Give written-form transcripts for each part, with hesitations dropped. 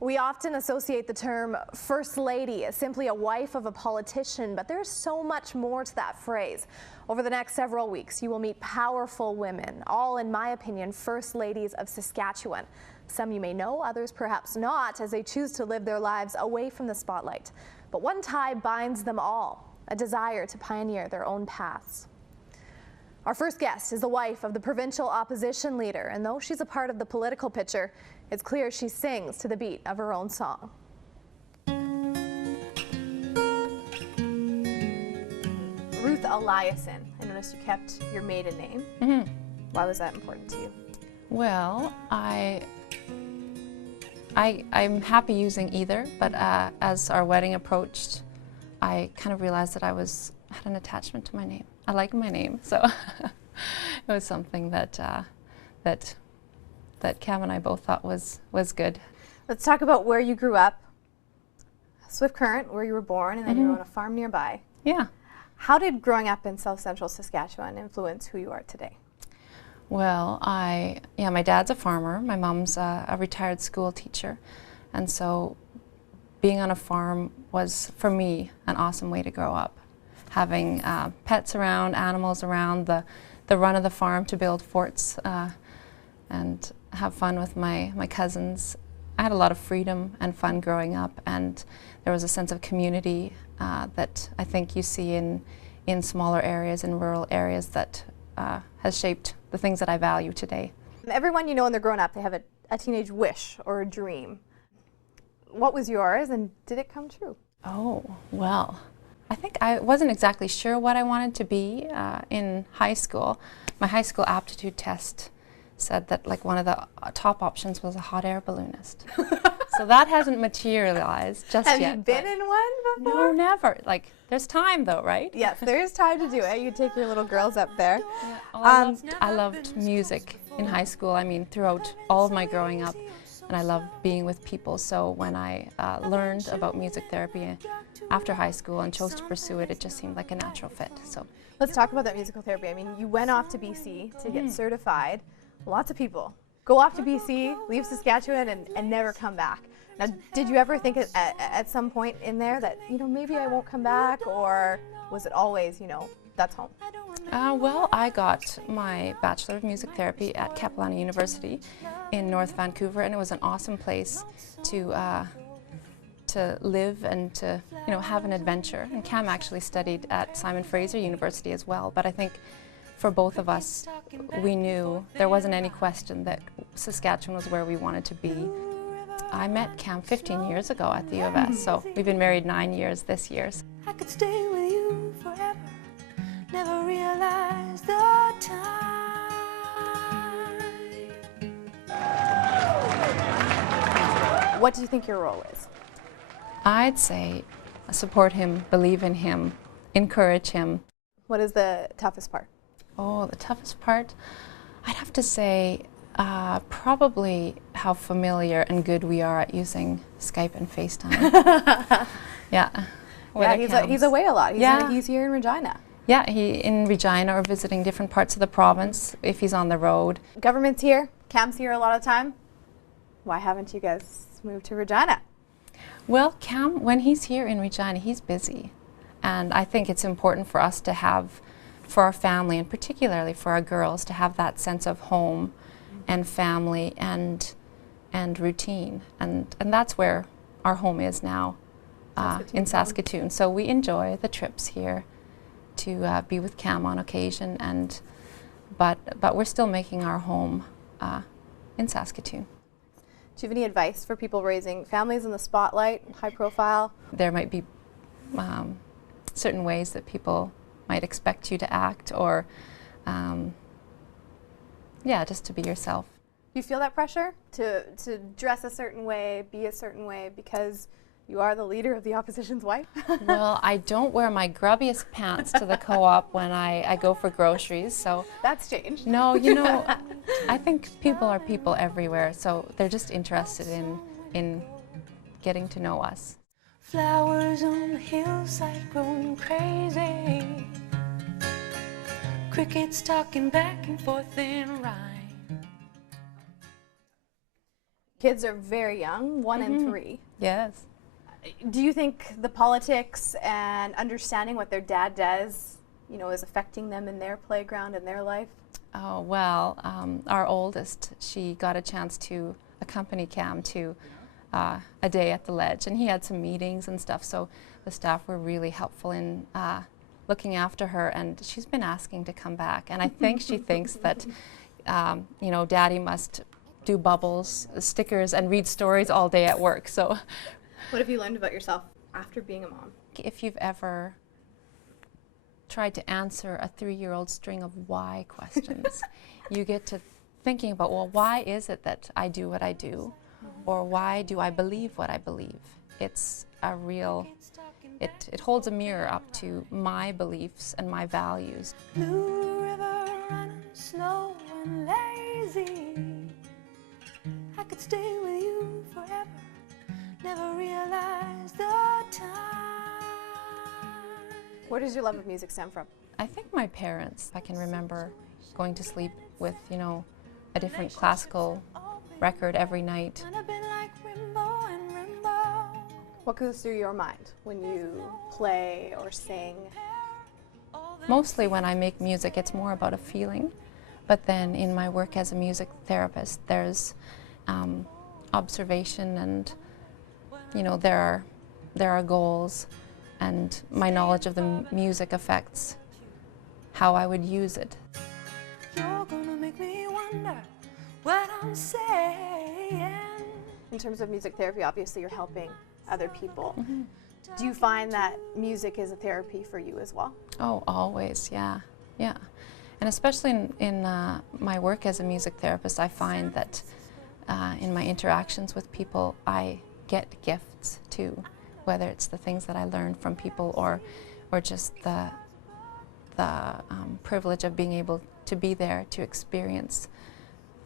We often associate the term First Lady as simply a wife of a politician, but there's so much more to that phrase. Over the next several weeks, you will meet powerful women, all, in my opinion, First Ladies of Saskatchewan. Some you may know, others perhaps not, as they choose to live their lives away from the spotlight. But one tie binds them all, a desire to pioneer their own paths. Our first guest is the wife of the provincial opposition leader, and though she's a part of the political picture, it's clear she sings to the beat of her own song. Ruth Eliason. I noticed you kept your maiden name. Mm-hmm. Why was that important to you? Well, I'm happy using either, but as our wedding approached, I kind of realized that I had an attachment to my name. I like my name, so it was something that Cam and I both thought was good. Let's talk about where you grew up. Swift Current, where you were born, and then you were on a farm nearby. Yeah. How did growing up in South Central Saskatchewan influence who you are today? Well, my dad's a farmer. My mom's a retired school teacher, and so being on a farm was, for me, an awesome way to grow up. Having pets around, animals around, the run of the farm to build forts and have fun with my cousins. I had a lot of freedom and fun growing up, and there was a sense of community that I think you see in smaller areas, in rural areas, that has shaped the things that I value today. Everyone you know when they're growing up, they have a teenage wish or a dream. What was yours, and did it come true? Oh, well, I think I wasn't exactly sure what I wanted to be in high school. My high school aptitude test said that one of the top options was a hot air balloonist. So that hasn't materialized just yet. Have you been in one before? No, never. There's time though, right? Yes, there is time to do it. You take your little girls up there. Yeah. Oh, I loved music in high school. I mean, throughout all of my growing up, and I loved being with people. So when I learned about music therapy after high school and chose to pursue it, it just seemed like a natural fit. So let's talk about that musical therapy. I mean, you went off to BC to get certified. Lots of people go off to BC, leave Saskatchewan, and never come back. Now, did you ever think at some point in there that, maybe I won't come back, or was it always, that's home? Well, I got my Bachelor of Music Therapy at Capilano University in North Vancouver, and it was an awesome place to live and to have an adventure. And Cam actually studied at Simon Fraser University as well, but I think for both of us, we knew there wasn't any question that Saskatchewan was where we wanted to be. I met Cam 15 years ago at the U of S, so we've been married 9 years this year. I could stay with you forever, never realize the time. What do you think your role is? I'd say support him, believe in him, encourage him. What is the toughest part? Oh, the toughest part? I'd have to say probably how familiar and good we are at using Skype and FaceTime. Yeah. He's away a lot. He's here in Regina. Yeah, in Regina or visiting different parts of the province if he's on the road. Government's here. Cam's here a lot of the time. Why haven't you guys moved to Regina? Well, Cam, when he's here in Regina, he's busy. And I think it's important for us to have, for our family, and particularly for our girls, to have that sense of home and family and routine. And that's where our home is now, in Saskatoon. So we enjoy the trips here to be with Cam on occasion, but we're still making our home in Saskatoon. Do you have any advice for people raising families in the spotlight, high profile? There might be certain ways that people might expect you to act, or just to be yourself. Do you feel that pressure to dress a certain way, be a certain way, because you are the leader of the opposition's wife? Well, I don't wear my grubbiest pants to the co-op when I go for groceries, so... That's changed. No, I think people are people everywhere, so they're just interested in getting to know us. Flowers on the hillside growing crazy, crickets talking back and forth in rhyme. Kids are very young, 1 and 3. Yes. Do you think the politics and understanding what their dad does, you know, is affecting them in their playground and their life? Oh, well, our oldest, she got a chance to accompany Cam to a day at the Ledge, and he had some meetings and stuff, so the staff were really helpful in looking after her, and she's been asking to come back, and I think she thinks that, you know, Daddy must do bubbles, stickers, and read stories all day at work, so. What have you learned about yourself after being a mom? If you've ever tried to answer a 3-year-old string of why questions, you get to thinking about, well, why is it that I do what I do? Or why do I believe what I believe? It's a real, it holds a mirror up to my beliefs and my values. Blue river running slow and lazy. I could stay with you forever, never realize the time. Where does your love of music stem from? I think my parents, I can remember going to sleep with, you know, a different classical record every night. And I've been like rainbow and rainbow. What goes through your mind when you play or sing? Mostly when I make music, it's more about a feeling. But then in my work as a music therapist, there's observation, and you know, there are goals, and my knowledge of the music affects how I would use it. You're gonna make me wonder what I'm saying. In terms of music therapy, obviously you're helping other people. Do you find that music is a therapy for you as well? Oh, always, yeah, yeah. And especially in my work as a music therapist, I find that in my interactions with people, I get gifts too, whether it's the things that I learn from people or just the privilege of being able to be there to experience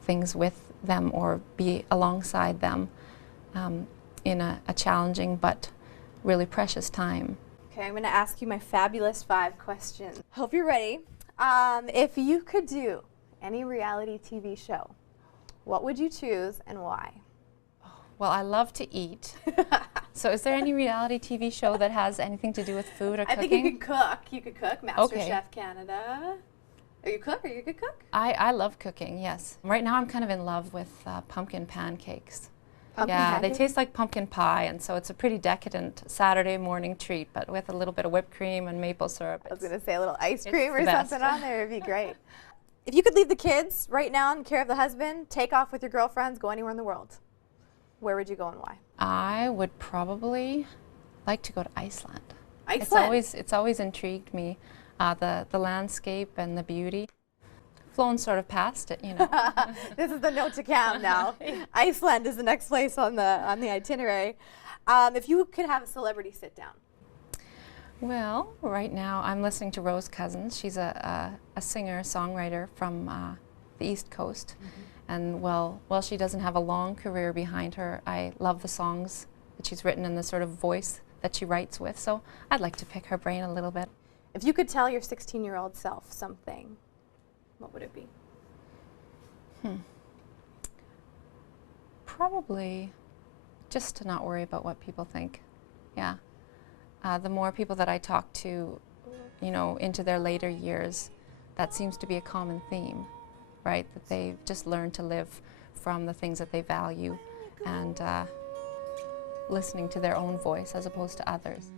things with them or be alongside them in a challenging but really precious time. Okay, I'm going to ask you my fabulous 5 questions. Hope you're ready. If you could do any reality TV show, what would you choose and why? Well, I love to eat. So is there any reality TV show that has anything to do with food or cooking? I think you could cook. You could cook. Master Okay. Chef Canada. Are you a cook? Are you a good cook? I love cooking, yes. Right now I'm kind of in love with pumpkin pancakes. Pumpkin Yeah, pancakes? they taste like pumpkin pie, and so it's a pretty decadent Saturday morning treat, but with a little bit of whipped cream and maple syrup. I was going to say a little ice cream the or best. something on there. It'd be great. If you could leave the kids right now in care of the husband, take off with your girlfriends, go anywhere in the world, where would you go and why? I would probably like to go to Iceland. Iceland? It's always intrigued me, the landscape and the beauty. Flown sort of past it, you know. This is the note to Cam now. Iceland is the next place on the itinerary. If you could have a celebrity sit down. Well, right now I'm listening to Rose Cousins. She's a singer-songwriter from the East Coast. And while she doesn't have a long career behind her, I love the songs that she's written and the sort of voice that she writes with. So I'd like to pick her brain a little bit. If you could tell your 16-year-old self something, what would it be? Probably just to not worry about what people think. Yeah. The more people that I talk to, you know, into their later years, that seems to be a common theme, right? That they've just learned to live from the things that they value and listening to their own voice as opposed to others.